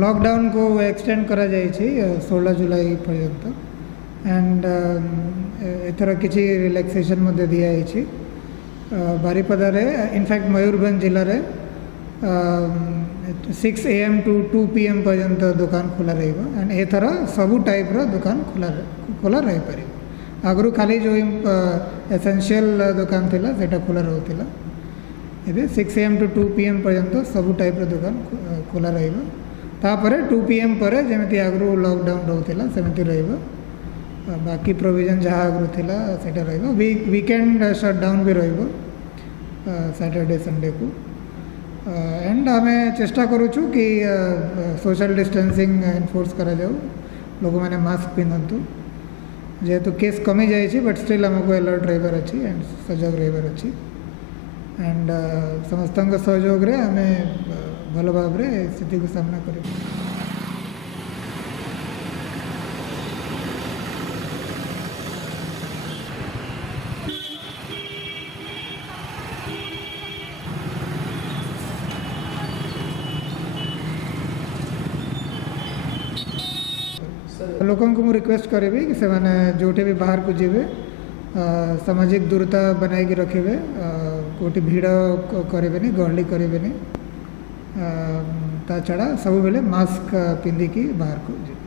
Lockdown को extend करा जाए 16 जुलाई पर्यंत एंड एथर किसी रिलैक्सेशन मध्य दिया बारिपदारे इनफैक्ट मयूरभंज जिले में 6 AM to 2 PM पर्यंत दुकान खोला रहिबा एंड एथर सबू टाइप रो दुकान खोला रही पारे। आगु खाली जो एसेंशियल दुकान थिला सेटा खोला रहउतिला एबे 6 AM to 2 PM पर्यंत सबू टाइप रो दुकान खोला रहिबा। तापरे 2 PM पर जेमिति आगु लॉकडाउन रहउतिला सेमिति रहिबा। बाकी प्रोविजन जहाँ आगु थिला सेटा रहिबा। वीकेंड शटडाउन भी रहिबा सैटरडे संडे को एंड आमे चेष्टा करूछु कि सोशल डिस्टेंसिंग एनफोर्स करा जाऊ। लोग मैंने मास्क पिंधतु जेहेतु केस कमी जाए बट स्टिल आमको अलर्ट रहिबार अछि एंड सजग रहिबार अछि एंड समस्त सहयोग रे आमे भल भाव रे स्थिति को सामना करिबु। लोगों को मुझे रिक्वेस्ट करी कि से माने जोटे भी बाहर को जीवे सामाजिक दूरता बनाई रखे कोटी भीड़ करें गहली करें ता छड़ा सब बेले मास्क पिंधिकी बाहर को जीवे।